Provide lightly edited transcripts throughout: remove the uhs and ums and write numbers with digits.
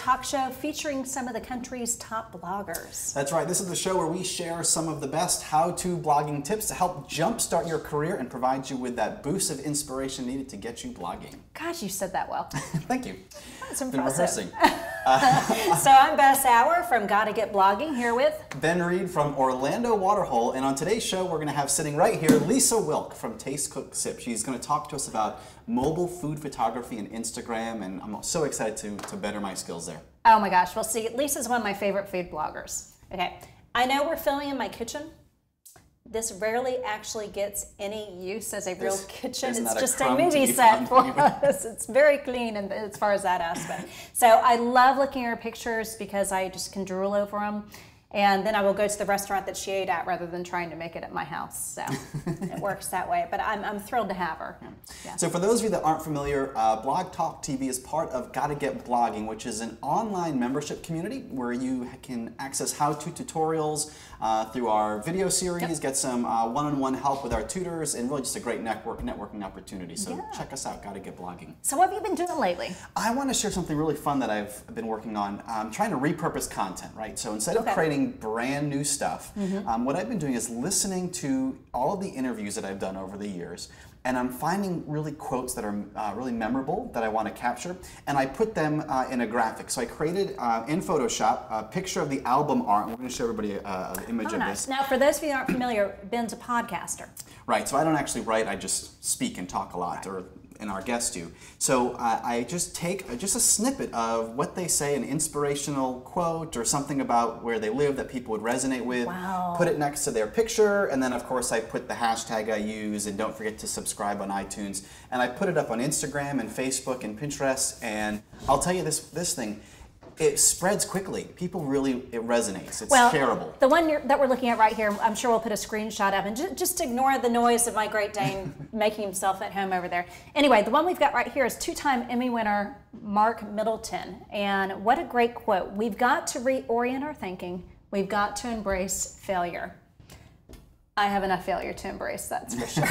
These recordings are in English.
talk show featuring some of the country's top bloggers. That's right. This is the show where we share some of the best how-to blogging tips to help jumpstart your career and provide you with that boost of inspiration needed to get you blogging. Gosh, you said that well. Thank you. That's impressive. Been rehearsing. So I'm Bess Auer from Gotta Get Blogging, here with Ben Reed from Orlando Waterhole, and on today's show we're going to have sitting right here Lisa Wilk from Taste Cook Sip. She's going to talk to us about mobile food photography and Instagram, and I'm so excited to better my skills there. Oh my gosh, well see, Lisa's one of my favorite food bloggers. Okay, I know we're filming in my kitchen. This rarely actually gets any use as a real kitchen. It's just a movie set for us. It's very clean and as far as that aspect. So I love looking at her pictures because I just can drool over them. And then I will go to the restaurant that she ate at rather than trying to make it at my house. So it works that way. But I'm thrilled to have her. Yeah. So for those of you that aren't familiar, Blog Talk TV is part of Gotta Get Blogging, which is an online membership community where you can access how-to tutorials through our video series, get some one-on-one help with our tutors, and really just a great networking opportunity. So check us out, Gotta Get Blogging. So what have you been doing lately? I want to share something really fun that I've been working on. I'm trying to repurpose content, right? So instead of creating brand new stuff, what I've been doing is listening to all of the interviews that I've done over the years, and I'm finding really quotes that are really memorable that I want to capture, and I put them in a graphic. So I created in Photoshop a picture of the album art, and we're going to show everybody an image of this. Now for those of you who aren't familiar, Ben's a podcaster. Right, so I don't actually write, I just speak and talk a lot, and our guests do. So I just take just a snippet of what they say, an inspirational quote or something about where they live that people would resonate with, put it next to their picture, and then of course I put the hashtag I use, and don't forget to subscribe on iTunes. And I put it up on Instagram and Facebook and Pinterest, and I'll tell you this thing, it spreads quickly. People really, it resonates. It's shareable. The one that we're looking at right here, I'm sure we'll put a screenshot up, and just ignore the noise of my Great Dane making himself at home over there. Anyway, the one we've got right here is two-time Emmy winner Mark Middleton, and what a great quote. We've got to reorient our thinking. We've got to embrace failure. I have enough failure to embrace, that's for sure.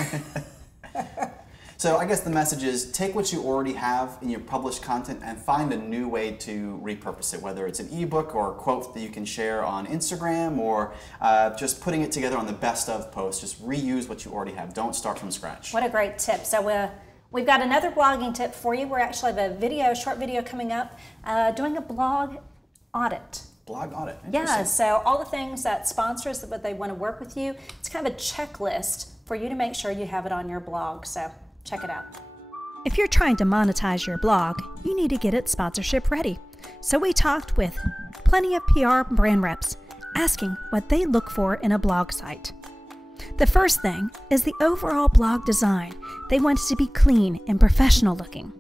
So I guess the message is take what you already have in your published content and find a new way to repurpose it, whether it's an ebook or a quote that you can share on Instagram or just putting it together on the best of post. Just reuse what you already have. Don't start from scratch. What a great tip. So we've got another blogging tip for you. We're actually have a short video coming up doing a blog audit. Blog audit. Yeah, so all the things that sponsors, that they want to work with you, it's kind of a checklist for you to make sure you have it on your blog. So check it out. If you're trying to monetize your blog, you need to get it sponsorship ready. So we talked with plenty of PR brand reps, asking what they look for in a blog site. The first thing is the overall blog design. They want it to be clean and professional looking.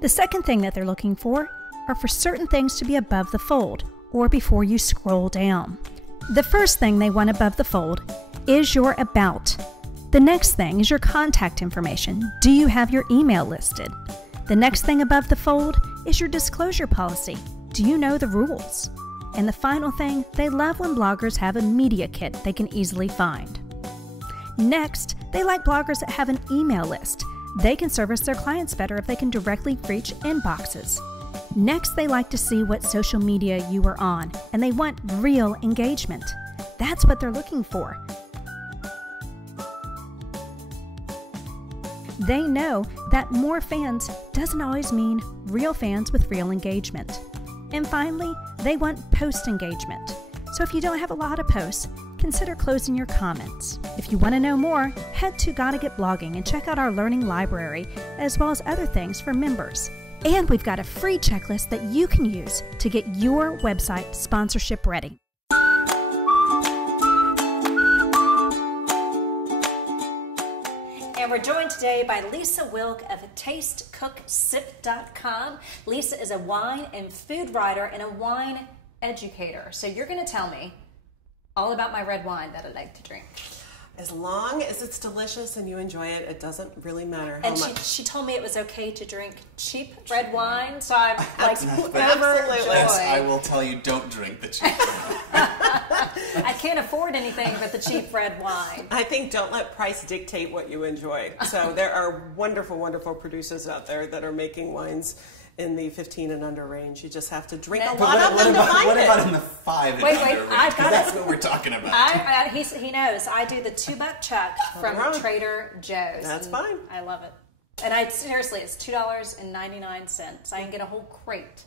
The second thing that they're looking for are for certain things to be above the fold or before you scroll down. The first thing they want above the fold is your about. The next thing is your contact information. Do you have your email listed? The next thing above the fold is your disclosure policy. Do you know the rules? And the final thing, they love when bloggers have a media kit they can easily find. Next, they like bloggers that have an email list. They can service their clients better if they can directly reach inboxes. Next, they like to see what social media you are on, and they want real engagement. That's what they're looking for. They know that more fans doesn't always mean real fans with real engagement. And finally, they want post engagement. So if you don't have a lot of posts, consider closing your comments. If you want to know more, head to Gotta Get Blogging and check out our learning library, as well as other things for members. And we've got a free checklist that you can use to get your website sponsorship ready. And we're joined today by Lisa Wilk of TasteCookSip.com. Lisa is a wine and food writer and a wine educator. So you're going to tell me all about my red wine that I like to drink. As long as it's delicious and you enjoy it, it doesn't really matter how much. And she told me it was okay to drink cheap red wine, so I'm like Absolutely. I will tell you, don't drink the cheap red wine. I can't afford anything but the cheap red wine. I think don't let price dictate what you enjoy. So there are wonderful, wonderful producers out there that are making wines in the 15 and under range. You just have to drink a But lot of them to find what it. about in the 5 and Wait, under range? I've got That's it. what we're talking about. He knows. I do the $2 chuck from right. Trader Joe's. That's and fine. I love it. And seriously, it's $2.99. I can get a whole crate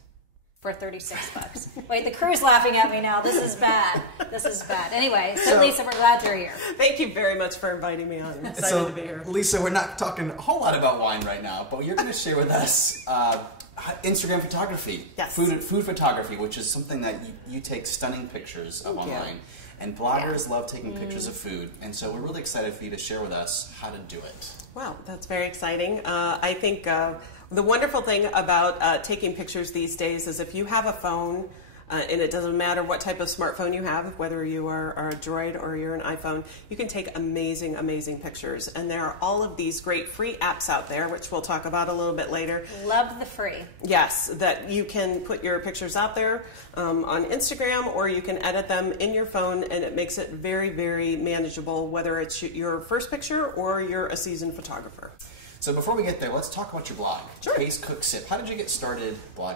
for $36. Wait, the crew's laughing at me now. This is bad. This is bad. Anyway, so Lisa, we're glad you're here. Thank you very much for inviting me on. I'm excited to be here. Lisa, we're not talking a whole lot about wine right now, but you're going to share with us Instagram photography, yes. food photography, which is something that you take stunning pictures of online. And bloggers love taking pictures of food, and so we're really excited for you to share with us how to do it. Wow, that's very exciting. I think the wonderful thing about taking pictures these days is if you have a phone, and it doesn't matter what type of smartphone you have, whether you are a Droid or you're an iPhone, you can take amazing, amazing pictures. And there are all of these great free apps out there, which we'll talk about a little bit later. Love the free. Yes, that you can put your pictures out there on Instagram, or you can edit them in your phone, and it makes it very, very manageable, whether it's your first picture or you're a seasoned photographer. So before we get there, let's talk about your blog. Sure. Taste, Cook, Sip. How did you get started blogging?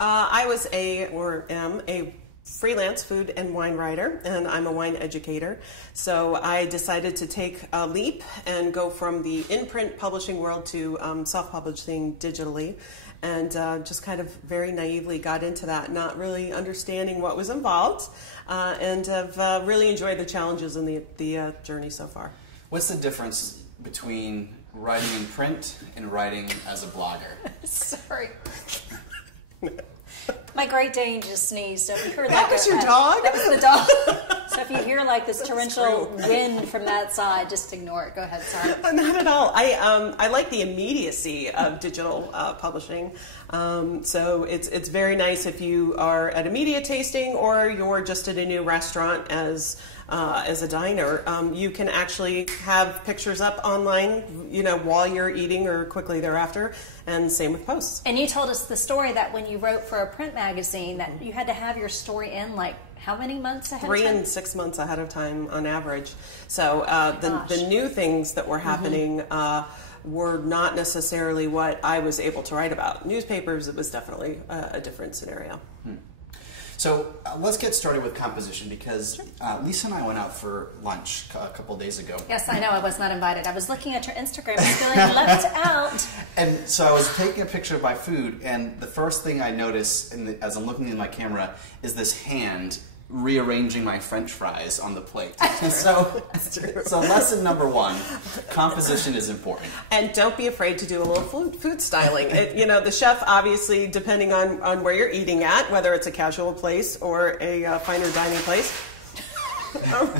I was am a freelance food and wine writer, and I'm a wine educator. So I decided to take a leap and go from the in-print publishing world to self-publishing digitally, and just kind of very naively got into that, not really understanding what was involved, and have really enjoyed the challenges and the journey so far. What's the difference between writing in print and writing as a blogger? Sorry. My Great Dane just sneezed. So if you heard That was your dog? That was the dog. So if you hear like this torrential wind from that side, just ignore it. Go ahead, sorry. Not at all. I like the immediacy of digital publishing. So it's very nice if you are at a media tasting or you're just at a new restaurant as a diner. You can actually have pictures up online, while you're eating or quickly thereafter, and same with posts. And you told us the story that when you wrote for a print magazine that you had to have your story in like how many months ahead of time? 3 and 6 months ahead of time on average. So the new things that were happening were not necessarily what I was able to write about. Newspapers, it was definitely a different scenario. So let's get started with composition, because Lisa and I went out for lunch a couple days ago. Yes, I know. I was not invited. I was looking at your Instagram and feeling left out. And so I was taking a picture of my food, and the first thing I noticed as I'm looking in my camera is this hand rearranging my French fries on the plate. So lesson number 1, composition is important. And don't be afraid to do a little food styling. The chef, obviously, depending on where you're eating at, whether it's a casual place or a finer dining place.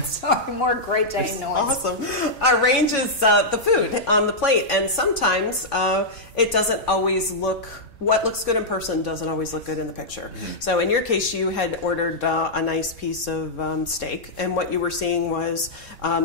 Sorry, more Great Dane noise. Awesome. Arranges the food on the plate, and sometimes it doesn't always look. What looks good in person doesn't always look good in the picture. So in your case, you had ordered a nice piece of steak, and what you were seeing was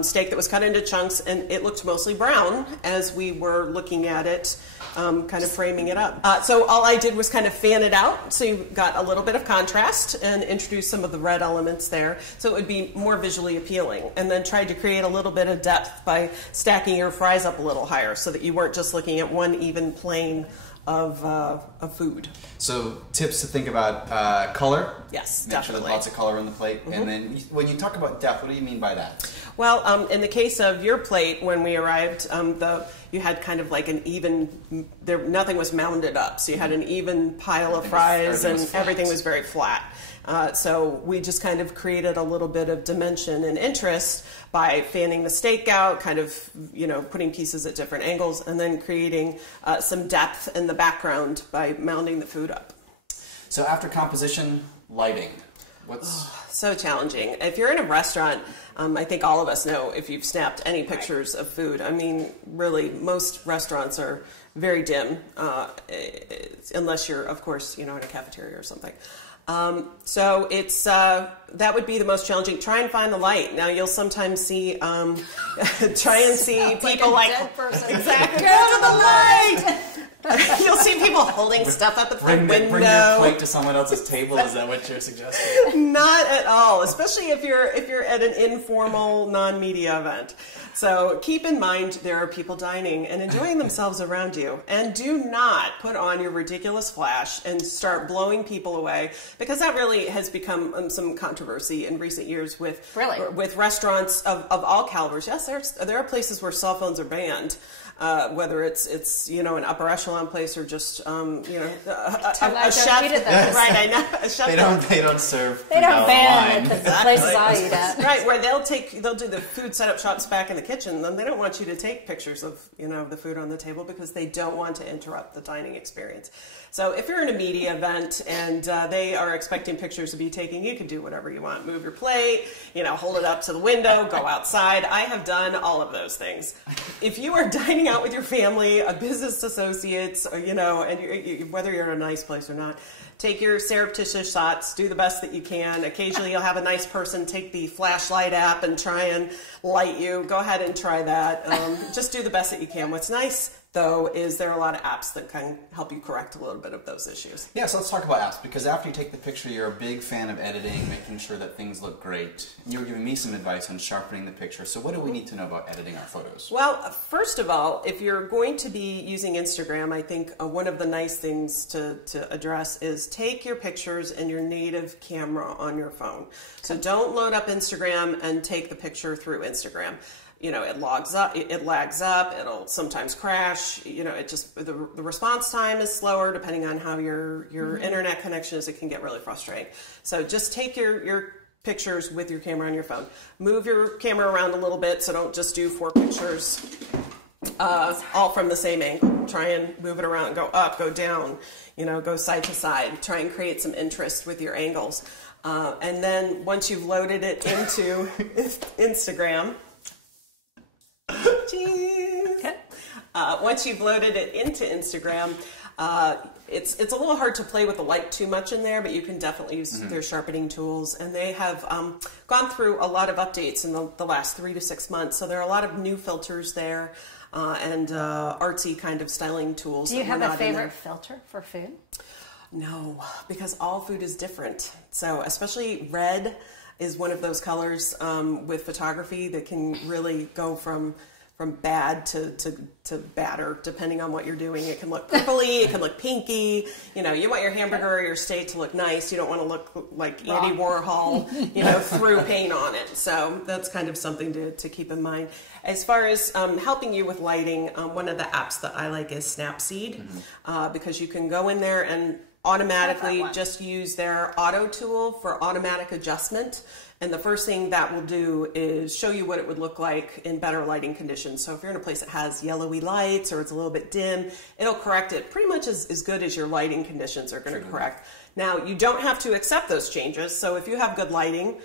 steak that was cut into chunks, and it looked mostly brown as we were looking at it, kind of framing it up. So all I did was kind of fan it out, so you got a little bit of contrast and introduced some of the red elements there, so it would be more visually appealing, and then tried to create a little bit of depth by stacking your fries up a little higher so that you weren't just looking at one even plane of food. So tips to think about color. Yes, Make definitely. sure there's lots of color on the plate. And then when you talk about depth, what do you mean by that? Well, in the case of your plate, when we arrived, you had kind of like an even, nothing was mounded up. So you had an even pile of fries, and everything was very flat. So we just kind of created a little bit of dimension and interest by fanning the steak out, kind of, putting pieces at different angles, and then creating some depth in the background by mounding the food up. So after composition, lighting. So challenging. If you're in a restaurant, I think all of us know if you've snapped any pictures of food. I mean, really, most restaurants are very dim, unless you're, of course, in a cafeteria or something. So it's that would be the most challenging. Try and find the light. Now you'll sometimes see try and see people like dead person. exactly go to the light. You'll see people holding stuff at the front window. Bring your plate to someone else's table. Is that what you're suggesting? Not at all, especially if you're at an informal, non-media event. So keep in mind there are people dining and enjoying themselves around you. And do not put on your ridiculous flash and start blowing people away, because that really has become some controversy in recent years with restaurants of all calibers. Yes, there are places where cell phones are banned. Whether it's an upper echelon place or just a chef, right? I know a chef. They don't serve. They don't ban at the places I eat at. Right, where they'll do the food setup shots back in the kitchen. Then they don't want you to take pictures of the food on the table because they don't want to interrupt the dining experience. So if you're in a media event and they are expecting pictures to be taken, you can do whatever you want. Move your plate, hold it up to the window, go outside. I have done all of those things. If you are dining out with your family, business associates, and whether you're in a nice place or not, take your surreptitious shots, do the best that you can. Occasionally you'll have a nice person take the flashlight app and try and light you. Go ahead and try that. Just do the best that you can. What's nice, though, is there are a lot of apps that can help you correct a little bit of those issues. Yeah, so let's talk about apps, because after you take the picture, you're a big fan of editing, making sure that things look great. You were giving me some advice on sharpening the picture, so what do we need to know about editing our photos? Well, first of all, if you're going to be using Instagram, I think one of the nice things to address is take your pictures in your native camera on your phone. So don't load up Instagram and take the picture through Instagram. It lags up, it'll sometimes crash, it just, the response time is slower depending on how your internet connection is. It can get really frustrating. So just take your pictures with your camera on your phone. Move your camera around a little bit, so don't just do 4 pictures all from the same angle. Try and move it around, go up, go down, go side to side. Try and create some interest with your angles. And then once you've loaded it into Instagram, once you've loaded it into Instagram, it's a little hard to play with the light too much in there, but you can definitely use their sharpening tools. And they have gone through a lot of updates in the last 3 to 6 months. So there are a lot of new filters there and artsy kind of styling tools. Do you have a favorite filter for food? No, because all food is different. So especially red is one of those colors with photography that can really go from bad to badder, depending on what you're doing. It can look purpley, it can look pinky. You want your hamburger or your steak to look nice. You don't want to look like Andy Warhol, threw paint on it. So that's kind of something to keep in mind. As far as helping you with lighting, one of the apps that I like is Snapseed, because you can go in there and automatically just use their auto tool for automatic adjustment. And the first thing that will do is show you what it would look like in better lighting conditions. So if you're in a place that has yellowy lights or it's a little bit dim, it'll correct it pretty much as good as your lighting conditions are going to correct. Now, you don't have to accept those changes. So if you have good lighting,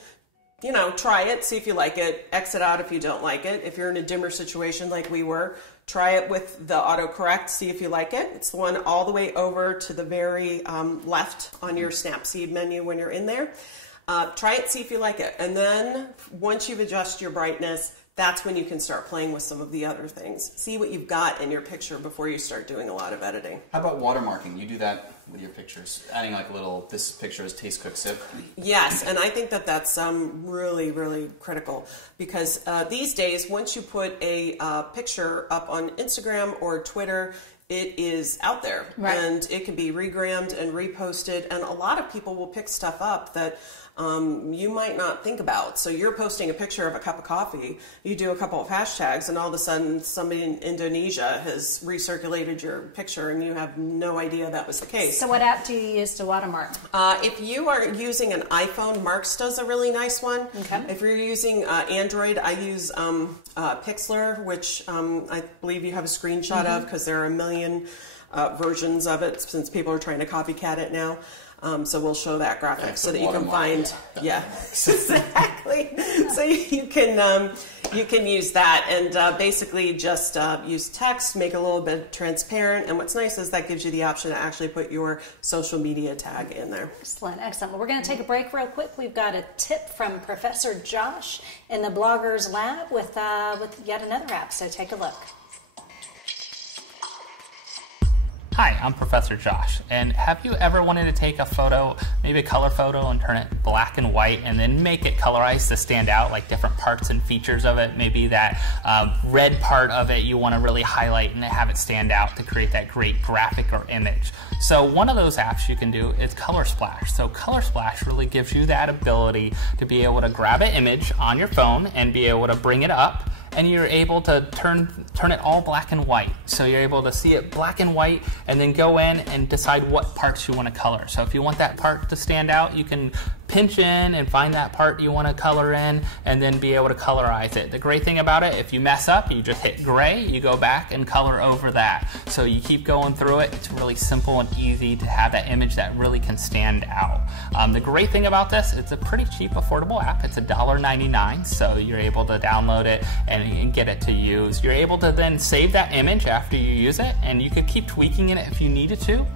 try it, see if you like it, exit out if you don't like it. If you're in a dimmer situation like we were, try it with the autocorrect, see if you like it. It's the one all the way over to the very left on your Snapseed menu when you're in there. Try it, see if you like it. And then once you've adjusted your brightness, that's when you can start playing with some of the other things. See what you've got in your picture before you start doing a lot of editing. How about watermarking? You do that with your pictures, adding like a little, this picture is taste, cook, sip. Yes, and I think that's really, really critical, because these days, once you put a picture up on Instagram or Twitter, it is out there, and it can be regrammed and reposted, and a lot of people will pick stuff up that you might not think about. So you're posting a picture of a cup of coffee, you do a couple of hashtags, and all of a sudden somebody in Indonesia has recirculated your picture and you have no idea that was the case. So what app do you use to watermark? If you are using an iPhone, Marks does a really nice one. Okay. If you're using Android, I use Pixlr, which I believe you have a screenshot of, because there are a million versions of it since people are trying to copycat it now. So we'll show that graphic so that you can find, exactly. So you can use that and basically just use text, make it a little bit transparent. And what's nice is that gives you the option to actually put your social media tag in there. Excellent, excellent. Well, we're going to take a break real quick. We've got a tip from Professor Josh in the Bloggers Lab with yet another app. So take a look. Hi, I'm Professor Josh, and have you ever wanted to take a photo, maybe a color photo, and turn it black and white and then make it colorized to stand out, like different parts and features of it? Maybe that red part of it you want to really highlight and have it stand out to create that great graphic or image. So one of those apps you can do is Color Splash. So Color Splash really gives you that ability to be able to grab an image on your phone and be able to bring it up, and you're able to turn it all black and white. So you're able to see it black and white and then go in and decide what parts you want to color. So if you want that part to stand out, you can pinch in and find that part you want to color in and then be able to colorize it. The great thing about it, if you mess up, you just hit gray, you go back and color over that. So you keep going through it. It's really simple and easy to have that image that really can stand out. The great thing about this, it's a pretty cheap, affordable app. It's $1.99, so you're able to download it and get it to use. You're able to then save that image after you use it, and you could keep tweaking it if you needed to.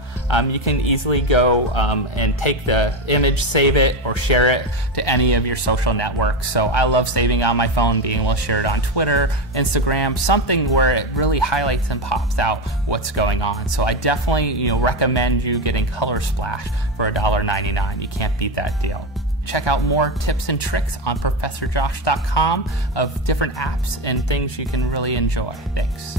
You can easily go and take the image, save it, or share it to any of your social networks. So I love saving on my phone, being able to share it on Twitter, Instagram, something where it really highlights and pops out what's going on. So I definitely recommend you getting Color Splash for $1.99. You can't beat that deal. Check out more tips and tricks on ProfessorJosh.com of different apps and things you can really enjoy. Thanks.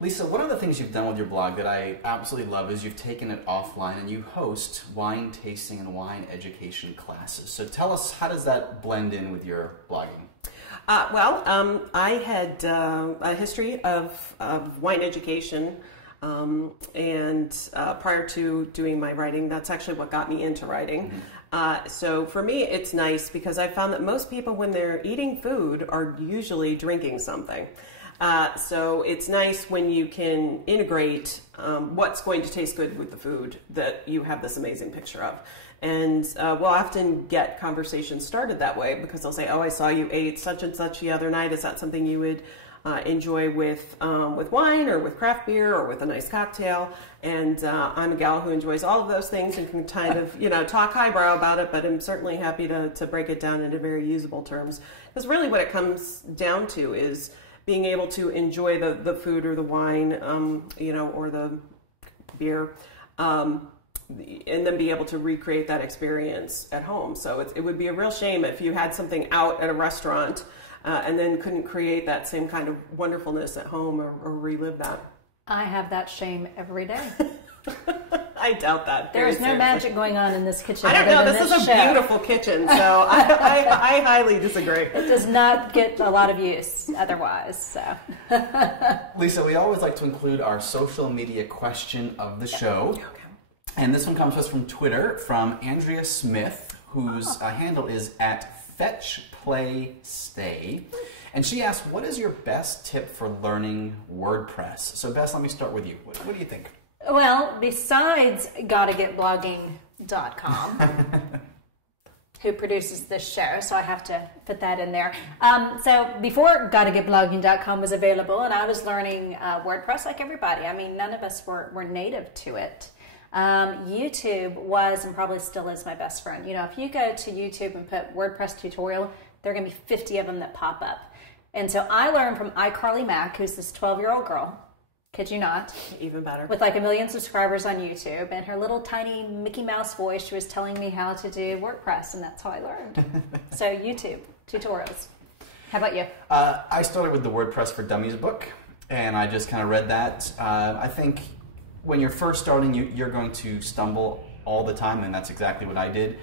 Lisa, one of the things you've done with your blog that I absolutely love is you've taken it offline and you host wine tasting and wine education classes. So tell us, how does that blend in with your blogging? I had a history of wine education, and prior to doing my writing, that's actually what got me into writing. So for me, it's nice because I found that most people, when they're eating food, are usually drinking something. So it's nice when you can integrate what's going to taste good with the food that you have this amazing picture of. And we'll often get conversations started that way because they'll say, oh, I saw you ate such and such the other night. Is that something you would enjoy with wine or with craft beer or with a nice cocktail? And I'm a gal who enjoys all of those things and can kind of, talk highbrow about it, but I'm certainly happy to break it down into very usable terms. Because really what it comes down to is being able to enjoy the food or the wine, or the beer, and then be able to recreate that experience at home. So it would be a real shame if you had something out at a restaurant and then couldn't create that same kind of wonderfulness at home or relive that. I have that shame every day. I doubt that. There is no magic going on in this kitchen. I don't know. This is a beautiful kitchen, so I highly disagree. It does not get a lot of use otherwise. So, Lisa, we always like to include our social media question of the show. Okay. And this one comes to us from Twitter from Andrea Smith, whose handle is @FetchPlayStay. And she asked, what is your best tip for learning WordPress? So Bess, let me start with you. What do you think? Well, besides GottaGetBlogging.com, who produces this show, so I have to put that in there. So before GottaGetBlogging.com was available, and I was learning WordPress like everybody. I mean, none of us were native to it. YouTube was and probably still is my best friend. If you go to YouTube and put WordPress tutorial, there are going to be 50 of them that pop up. And so I learned from iCarly Mack, who's this 12-year-old girl, kid you not, even better, with like 1 million subscribers on YouTube, and her little tiny Mickey Mouse voice, she was telling me how to do WordPress, and that's how I learned. So YouTube tutorials. How about you? I started with the WordPress for Dummies book, and I just kind of read that. I think when you're first starting, you're going to stumble all the time, and that's exactly what I did.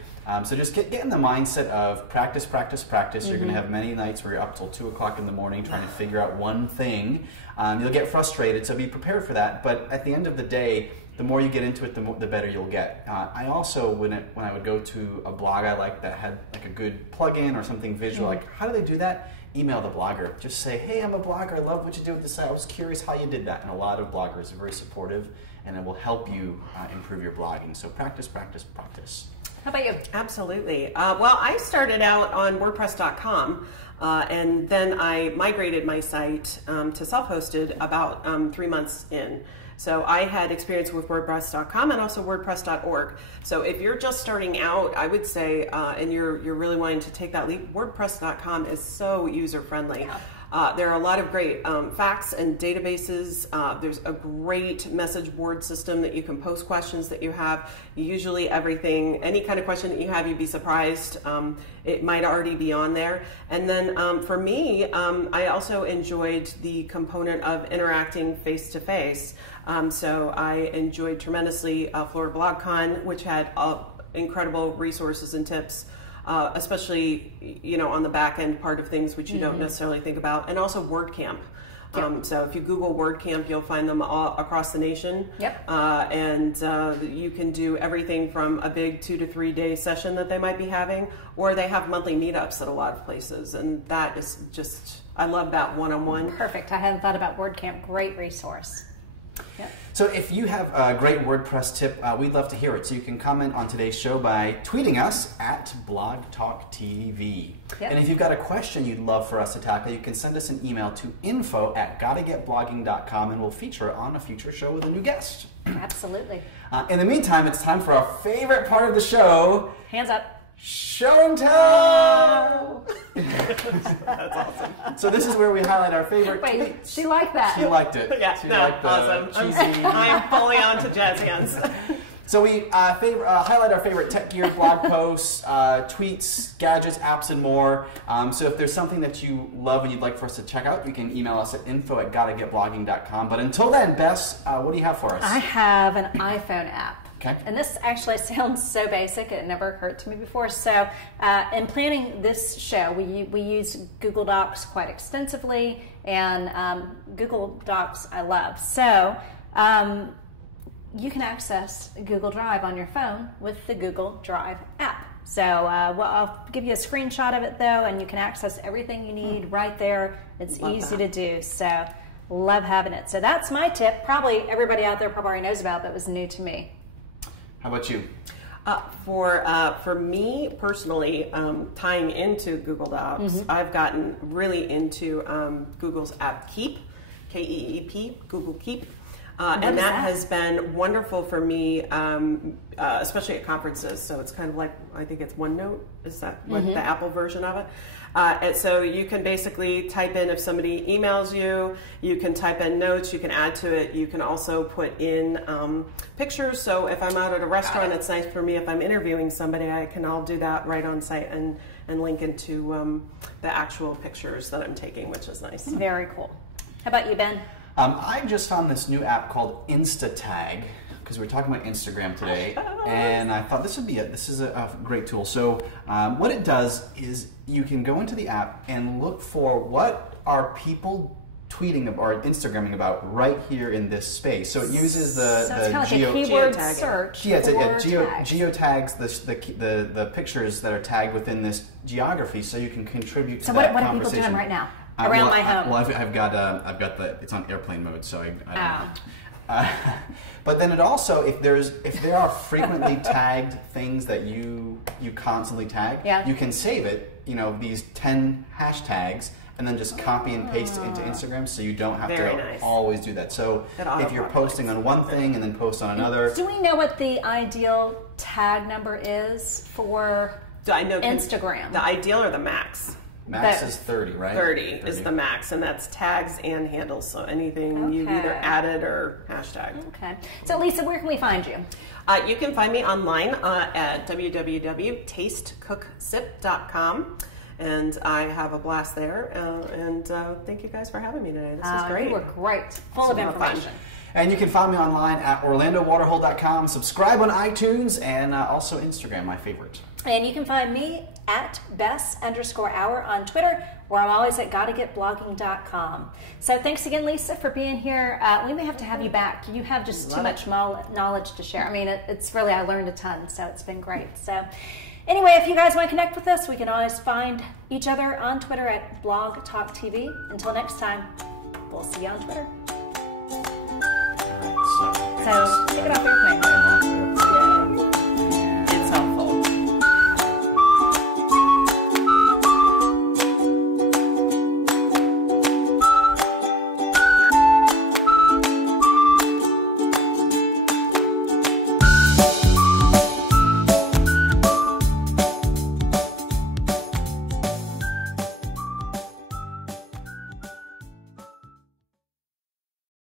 So just get in the mindset of practice, practice, practice. You're going to have many nights where you're up till 2 o'clock in the morning trying to figure out one thing. You'll get frustrated, so be prepared for that. But at the end of the day, the more you get into it, the better you'll get. I also, when I would go to a blog I liked that had like a good plugin or something visual, like how do they do that? Email the blogger. Just say, hey, I'm a blogger. I love what you do with the site. I was curious how you did that. And a lot of bloggers are very supportive, and it will help you improve your blogging. So practice, practice, practice. How about you? Absolutely. Well, I started out on WordPress.com. And then I migrated my site to self-hosted about 3 months in. So I had experience with WordPress.com and also WordPress.org. So if you're just starting out, I would say, and you're really wanting to take that leap, WordPress.com is so user-friendly. Yeah. There are a lot of great facts and databases. There's a great message board system that you can post questions that you have. Usually everything, any kind of question that you have, you'd be surprised. It might already be on there. And then for me, I also enjoyed the component of interacting face-to-face. So I enjoyed tremendously Florida BlogCon, which had incredible resources and tips. Especially, on the back end part of things, which you don't necessarily think about, and also WordCamp. Yep. So if you Google WordCamp, you'll find them all across the nation. Yep. And you can do everything from a big 2 to 3 day session that they might be having, or they have monthly meetups at a lot of places, and that is just, I love that one-on-one. Perfect. I hadn't thought about WordCamp. Great resource. Yep. So if you have a great WordPress tip, we'd love to hear it. So you can comment on today's show by tweeting us at BlogTalkTV. Yep. And if you've got a question you'd love for us to tackle, you can send us an email to info@gottagetblogging.com, and we'll feature it on a future show with a new guest. Absolutely. In the meantime, it's time for our favorite part of the show. Hands up. Show and tell! That's awesome. So this is where we highlight our favorite tweets. She liked that. She liked it. Yeah, awesome. I'm fully on to jazz hands. So we highlight our favorite tech gear blog posts, tweets, gadgets, apps, and more. So if there's something that you love and you'd like for us to check out, you can email us at info@gottagetblogging.com. But until then, Bess, what do you have for us? I have an iPhone app. Okay. And this actually sounds so basic, it never occurred to me before. So in planning this show, we use Google Docs quite extensively, and Google Docs I love. So you can access Google Drive on your phone with the Google Drive app. So I'll give you a screenshot of it, though, and you can access everything you need right there. It's easy to do. So love having it. So that's my tip. Probably everybody out there probably already knows about, that was new to me. How about you? For me personally, tying into Google Docs, I've gotten really into Google's app Keep, K-E-E-P, Google Keep. And that has been wonderful for me, especially at conferences. So it's kind of like, I think it's OneNote, is that like the Apple version of it? And so you can basically type in, if somebody emails you, you can type in notes, you can add to it, you can also put in pictures. So if I'm out at a restaurant, it's nice for me if I'm interviewing somebody, I'll do that right on site and link into the actual pictures that I'm taking, which is nice. Very cool. How about you, Ben? I just found this new app called InstaTag, because we're talking about Instagram today, and I thought this is a great tool. So what it does is you can go into the app and look for what are people tweeting or Instagramming about right here in this space. So it uses the keyword search. Yeah, geotags the pictures that are tagged within this geography, so you can contribute to that conversation. So what are people doing right now? Around my home. I've got it's on airplane mode, so I don't know. But then it also, if there are frequently tagged things that you constantly tag, you can save it, these 10 hashtags, and then just copy and paste it into Instagram, so you don't have to always do that. So if you're posting on one thing and then post on another. Do we know what the ideal tag number is for Instagram? The ideal or the max? Max is 30, right? 30 is the max, and that's tags and handles. So anything you either added or hashtagged. Okay. So Lisa, where can we find you? You can find me online at www.tastecooksip.com. And I have a blast there. And thank you guys for having me today. This is great. You were great. Full of information. And you can find me online at orlandowaterhole.com. Subscribe on iTunes and also Instagram, my favorite. And you can find me at Bess_hour on Twitter, or I'm always at gottagetblogging.com. So thanks again, Lisa, for being here. We may have to have you back. You have just too much knowledge to share. I mean, it's really, I learned a ton, so it's been great. So anyway, if you guys want to connect with us, we can always find each other on Twitter at BlogTalkTV. Until next time, we'll see you on Twitter. So